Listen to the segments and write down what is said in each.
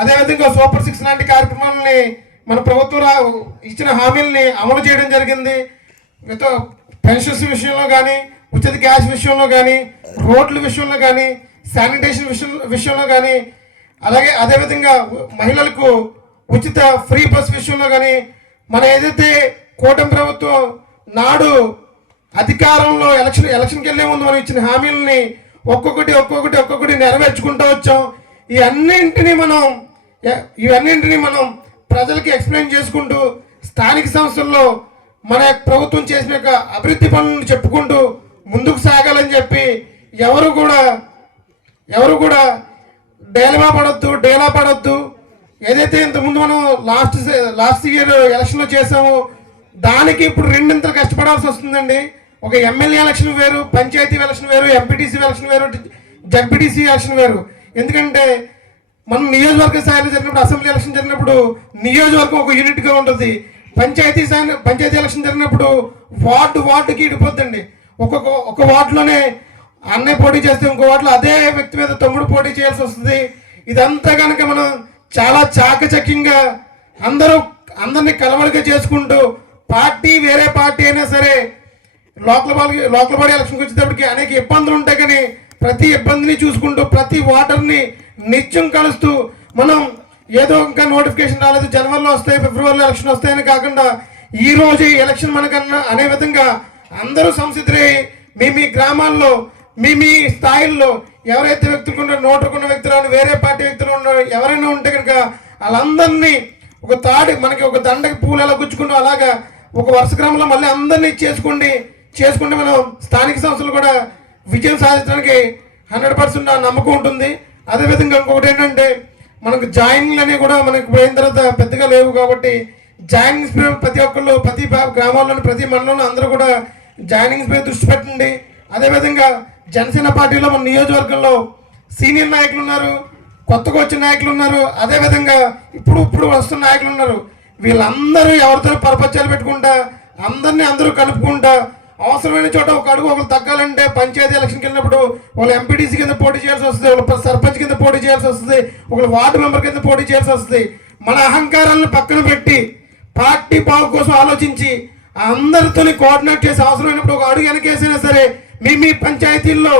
అదేవిధంగా సూపర్ 6 లాంటి కార్యక్రమాలని మన ప్రభుత్వం ఇచ్చిన హామీలని అమలు చేయడం జరిగింది. పెన్షన్స్ విషయంలో కానీ, ఉచిత గ్యాస్ విషయంలో కానీ, రోడ్ల విషయంలో కానీ, శానిటేషన్ విషయంలో కానీ, అలాగే అదేవిధంగా మహిళలకు ఉచిత ఫ్రీ బస్ విషయంలో కానీ మన ఏదైతే కూటమి ప్రభుత్వం నాడు అధికారంలో ఎలక్షన్కి వెళ్ళే ముందు మనం ఇచ్చిన హామీలని ఒక్కొక్కటి నెరవేర్చుకుంటూ వచ్చాం. ఇవన్నింటినీ మనం ప్రజలకి ఎక్స్ప్లెయిన్ చేసుకుంటూ స్థానిక సంస్థల్లో మన ప్రభుత్వం చేసిన యొక్క అభివృద్ధి పనులను చెప్పుకుంటూ ముందుకు సాగాలని చెప్పి ఎవరు కూడా డేలా పడొద్దు. ఏదైతే ఇంతకుముందు మనం లాస్ట్ ఇయర్ ఎలక్షన్లో చేసామో దానికి ఇప్పుడు రెండింతలు కష్టపడాల్సి వస్తుందండి. ఒక ఎమ్మెల్యే ఎలక్షన్ వేరు, పంచాయతీ ఎలక్షన్ వేరు, ఎంపీటీసీ ఎలక్షన్ వేరు, జడ్పీటీసీ ఎలక్షన్ వేరు. ఎందుకంటే మనం నియోజకవర్గ స్థాయిలో జరిగినప్పుడు, అసెంబ్లీ ఎలక్షన్ జరిగినప్పుడు నియోజకవర్గం ఒక యూనిట్గా ఉంటుంది. పంచాయతీ ఎలక్షన్ జరిగినప్పుడు వార్డుకి ఇడిపోద్దండి. ఒక వార్డులోనే అన్నయ్య పోటీ చేస్తే ఇంకో వార్డులో అదే వ్యక్తి మీద తమ్ముడు పోటీ చేయాల్సి వస్తుంది. ఇదంతా కనుక మనం చాలా చాకచక్యంగా అందరినీ కలవడిగా చేసుకుంటూ వేరే పార్టీ అయినా సరే లోకల్ బాడీ ఎలక్షన్కి వచ్చేటప్పటికి అనేక ఇబ్బందులు ఉంటాయి. కానీ ప్రతి ఇబ్బందిని చూసుకుంటూ ప్రతి ఓటర్ని నిత్యం కలుస్తూ మనం ఏదో ఇంకా నోటిఫికేషన్ రాలేదు, జనవరిలో వస్తాయి, ఫిబ్రవరిలో ఎలక్షన్ వస్తాయని కాకుండా ఈ రోజు ఎలక్షన్ మనకన్నా అనే విధంగా అందరూ సంసిద్ధులై మీ గ్రామాల్లో మీ స్థాయిల్లో ఎవరైతే వ్యక్తులు ఉన్నారో, నోటుకున్న వ్యక్తులు, వేరే పార్టీ వ్యక్తులు ఉన్నారో ఎవరైనా ఉంటే కనుక వాళ్ళందరినీ మనకి ఒక దండకి పూలు ఎలా గుచ్చుకుంటూ అలాగా ఒక వరుస క్రమంలో మళ్ళీ అందరినీ చేసుకుంటే మనం స్థానిక సంస్థలు కూడా విజయం సాధించడానికి 100% నమ్మకం ఉంటుంది. అదేవిధంగా ఇంకొకటి ఏంటంటే మనకు జాయినింగ్లు అనేవి కూడా మనకు పోయిన తర్వాత పెద్దగా లేవు కాబట్టి జాయినింగ్స్ మీద ప్రతి ఒక్కళ్ళు ప్రతి గ్రామాల్లోని ప్రతి మండలంలో అందరూ కూడా జాయినింగ్స్ మీద దృష్టి పెట్టండి. అదేవిధంగా జనసేన పార్టీలో మన నియోజకవర్గంలో సీనియర్ నాయకులు ఉన్నారు, కొత్తగా వచ్చిన నాయకులు ఉన్నారు, అదేవిధంగా ఇప్పుడు వస్తున్న నాయకులు ఉన్నారు. వీళ్ళందరూ ఎవరితో పరపత్యాలు పెట్టుకుంటా అందరూ కలుపుకుంటా అవసరమైన చోట ఒక అడుగు ఒకరు తగ్గాలంటే పంచాయతీ ఎలక్షన్కి వెళ్ళినప్పుడు వాళ్ళు ఎంపీటీసీ కింద పోటీ చేయాల్సి వస్తుంది, వాళ్ళు సర్పంచ్ కింద పోటీ చేయాల్సి వస్తుంది, ఒకళ్ళు వార్డు మెంబర్ కింద పోటీ చేయాల్సి వస్తుంది. మన అహంకారాలను పక్కన పెట్టి పార్టీ బాగు కోసం ఆలోచించి అందరితో కోఆర్డినేట్ చేసి అవసరమైనప్పుడు ఒక అడుగు వెనకేసైనా సరే మీ పంచాయతీల్లో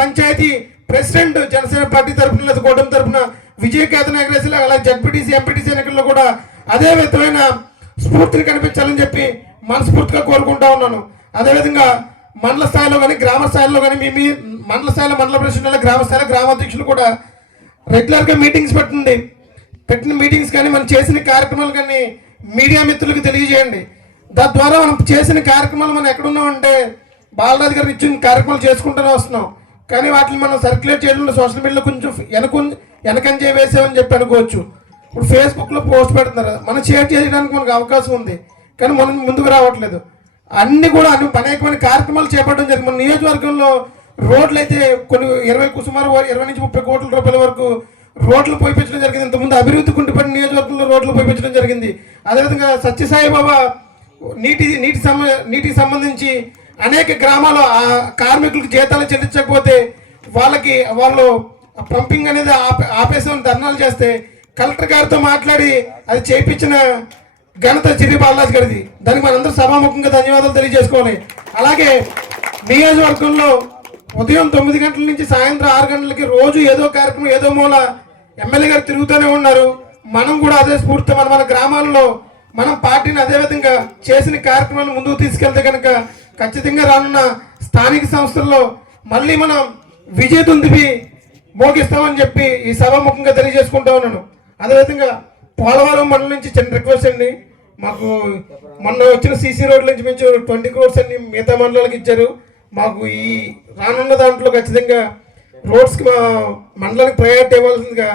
పంచాయతీ ప్రెసిడెంట్ జనసేన పార్టీ తరఫున లేదా కూటమి తరఫున విజయకేతన ఎగరేసి అలాగే జడ్పీటీసీ ఎంపీటీసీ ఎన్నికల్లో కూడా అదే విధమైన స్ఫూర్తిని కనిపించాలని చెప్పి మనస్ఫూర్తిగా కోరుకుంటా ఉన్నాను. అదేవిధంగా మండల స్థాయిలో కానీ గ్రామ స్థాయిలో కానీ మీ మండల స్థాయిలో మండల ప్రెసిడెంట్, గ్రామ స్థాయిలో గ్రామాధ్యక్షులు కూడా రెగ్యులర్గా మీటింగ్స్ పెట్టిన మీటింగ్స్ కానీ మనం చేసిన కార్యక్రమాలు కానీ మీడియా మిత్రులకు తెలియజేయండి. తద్వారా మనం చేసిన కార్యక్రమాలు మనం ఎక్కడున్నామంటే బాలరాజు గారు ఇచ్చిన కార్యక్రమాలు చేసుకుంటూనే వస్తున్నాం. కానీ వాటిని మనం సర్క్యులేట్ చేయడంలో సోషల్ మీడియాలో కొంచెం వెనకంజే వేసామని చెప్పి అనుకోవచ్చు. ఇప్పుడు ఫేస్బుక్లో పోస్ట్ పెడుతున్నారు, మనం షేర్ చేయడానికి మనకు అవకాశం ఉంది కానీ మనం ముందుకు రావట్లేదు. అనేకమైన కార్యక్రమాలు చేపట్టడం జరిగింది. మన నియోజకవర్గంలో రోడ్లు అయితే సుమారు 20 నుంచి 30 కోట్ల రూపాయల వరకు రోడ్లు పోయిపించడం జరిగింది. ఇంతకుముందు అభివృద్ధి కుంటుపడిన నియోజకవర్గంలో రోడ్లు పోయిపించడం జరిగింది. అదేవిధంగా సత్యసాయిబాబా నీటికి సంబంధించి అనేక గ్రామాల్లో కార్మికులకు జీతాలు చెల్లించకపోతే వాళ్ళు పంపింగ్ అనేది ఆపేసామని ధర్నాలు చేస్తే కలెక్టర్ గారితో మాట్లాడి అది చేయించిన ఘనత చిర్రి బాలరాజు గారిది. దానికి మనందరూ సభాముఖంగా ధన్యవాదాలు తెలియజేసుకోవాలి. అలాగే నియోజకవర్గంలో ఉదయం 9 గంటల నుంచి సాయంత్రం 6 గంటలకి రోజు ఏదో కార్యక్రమం ఏదో మూల ఎమ్మెల్యే గారు తిరుగుతూనే ఉన్నారు. మనం కూడా అదే స్ఫూర్తి మన గ్రామాల్లో మనం పార్టీని అదేవిధంగా చేసిన కార్యక్రమాలను ముందుకు తీసుకెళ్తే కనుక ఖచ్చితంగా రానున్న స్థానిక సంస్థల్లో మళ్ళీ మనం విజయ దుందుబి మోగిస్తామని చెప్పి ఈ సభాముఖంగా తెలియజేసుకుంటా ఉన్నాను. అదేవిధంగా పోలవరం మండలం నుంచి చిన్న రిక్వెస్ట్ అండి, మాకు మొన్న వచ్చిన సీసీ రోడ్ల నుంచి మించి 20 crores అన్ని మిగతా మండలాలకు ఇచ్చారు. మాకు ఈ రానున్న దాంట్లో ఖచ్చితంగా రోడ్స్కి మా మండలానికి ప్రయారిటీ ఇవ్వాల్సిందిగా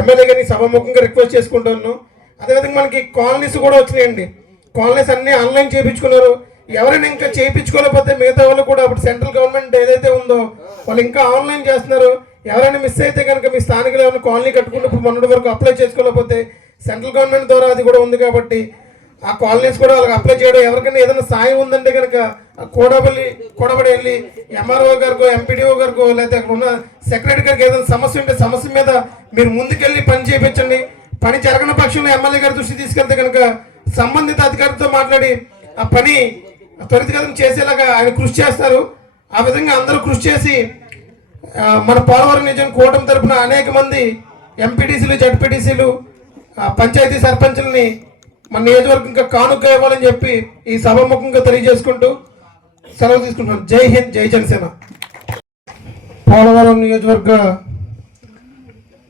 ఎమ్మెల్యే గారిని సభాముఖంగా రిక్వెస్ట్ చేసుకుంటాను. అదేవిధంగా మనకి కాలనీస్ కూడా వచ్చినాయండి. కాలనీస్ అన్నీ ఆన్లైన్ చేయించుకున్నారు. ఎవరైనా ఇంకా చేయించుకోలేకపోతే మిగతా వాళ్ళు కూడా అప్పుడు సెంట్రల్ గవర్నమెంట్ ఏదైతే ఉందో వాళ్ళు ఇంకా ఆన్లైన్ చేస్తున్నారు. ఎవరైనా మిస్ అయితే కనుక మీ స్థానికులు ఏమైనా కాలనీ కట్టుకున్నప్పుడు మొన్నటి వరకు అప్లై చేసుకోలేకపోతే సెంట్రల్ గవర్నమెంట్ ద్వారా అది కూడా ఉంది కాబట్టి ఆ కాలనీస్ కూడా వాళ్ళకి అప్లై చేయడం, ఎవరికైనా ఏదైనా సాయం ఉందంటే కనుక కూడబడి వెళ్ళి ఎంఆర్ఓ గారికో ఎంపీడీఓ గారికో లేకపోతే అక్కడ ఉన్న సెక్రటరీ గారికి ఏదైనా సమస్య ఉంటే సమస్య మీద మీరు ముందుకెళ్ళి పని చేయించండి. పని జరగని పక్షంలో ఎమ్మెల్యే గారి దృష్టి తీసుకెళ్తే కనుక సంబంధిత అధికారితో మాట్లాడి ఆ పని త్వరితగతిన చేసేలాగా ఆయన కృషి చేస్తారు. ఆ విధంగా అందరూ కృషి చేసి మన పోలవరం నిజం కూటమి తరపున అనేక మంది ఎంపీటీసీలు జడ్పీటీసీలు పంచాయతీ సర్పంచుల్ని మన నియోజకవర్గంగా కానుక ఇవ్వాలని చెప్పి ఈ సభాముఖంగా తెలియజేసుకుంటూ సెలవు తీసుకుంటున్నాను. జై హింద్, జై జనసేన. పోలవరం నియోజకవర్గ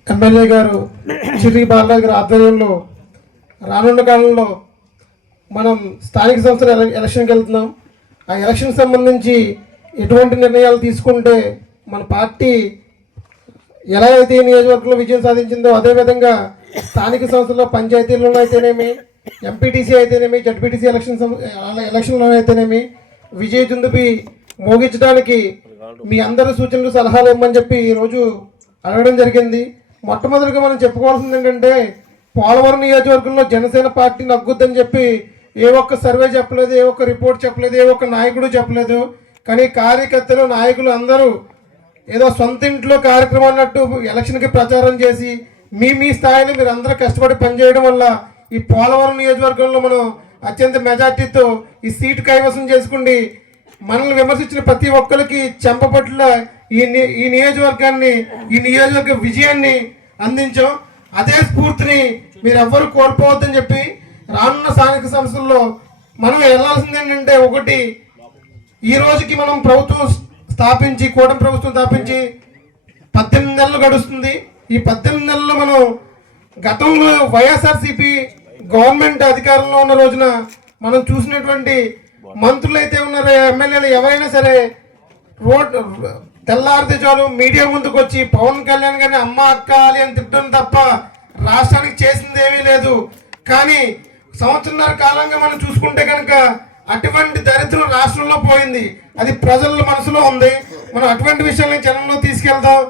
ఎమ్మెల్యే గారు చిర్రి బాలరాజు గారి ఆధ్వర్యంలో రానున్న కాలంలో మనం స్థానిక సంస్థల ఎలక్షన్కి వెళ్తున్నాం. ఆ ఎలక్షన్ సంబంధించి ఎటువంటి నిర్ణయాలు తీసుకుంటే మన పార్టీ ఎలా అయితే ఈ నియోజకవర్గంలో విజయం సాధించిందో అదేవిధంగా స్థానిక సంస్థల్లో పంచాయతీల్లో అయితేనేమి, ఎంపీటీసీ అయితేనేమి, జడ్పీటీసీ ఎలక్షన్లో అయితేనేమి విజయ దుందుపి మోగించడానికి మీ అందరి సూచనలు సలహాలు ఇవ్వమని చెప్పి ఈరోజు అడగడం జరిగింది. మొట్టమొదటిగా మనం చెప్పుకోవాల్సింది ఏంటంటే పోలవరం నియోజకవర్గంలో జనసేన పార్టీ నగ్గుద్దని చెప్పి ఏ ఒక్క సర్వే చెప్పలేదు, ఏ ఒక్క రిపోర్ట్ చెప్పలేదు, ఏ ఒక్క నాయకుడు చెప్పలేదు. కానీ కార్యకర్తలు నాయకులు అందరూ ఏదో సొంత ఇంట్లో కార్యక్రమం అన్నట్టు ఎలక్షన్కి ప్రచారం చేసి మీ స్థాయిలో మీరు అందరూ కష్టపడి పనిచేయడం వల్ల ఈ పోలవరం నియోజకవర్గంలో మనం అత్యంత మెజార్టీతో ఈ సీటు కైవసం చేసుకుండి మనల్ని విమర్శించిన ప్రతి ఒక్కరికి చెంపపట్ల ఈ నియోజకవర్గాన్ని, ఈ నియోజకవర్గ విజయాన్ని అందించాం. అదే స్ఫూర్తిని మీరు ఎవ్వరూ కోల్పోవద్దని చెప్పి రానున్న స్థానిక సంస్థల్లో మనం వెళ్ళాల్సింది ఏంటంటే, ఒకటి ఈ రోజుకి మనం ప్రభుత్వం స్థాపించి కూటమి ప్రభుత్వం స్థాపించి 18 నెలలు గడుస్తుంది. ఈ 18 నెలల్లో మనం గతంలో వైఎస్ఆర్సీపీ గవర్నమెంట్ అధికారంలో ఉన్న రోజున మనం చూసినటువంటి మంత్రులు అయితే ఉన్నారో, ఎమ్మెల్యేలు ఎవరైనా సరే తెల్లారితే చాలు మీడియా ముందుకు వచ్చి పవన్ కళ్యాణ్ గారిని అమ్మ అక్క ali అని తిట్టడం తప్ప రాష్ట్రానికి చేసింది ఏమీ లేదు. కానీ సంవత్సరన్నర కాలంగా మనం చూసుకుంటే కనుక అటువంటి దరిద్రం రాష్ట్రంలో పోయింది. అది ప్రజల మనసులో ఉంది. మనం అటువంటి విషయాలను జనంలో తీసుకెళ్దాం.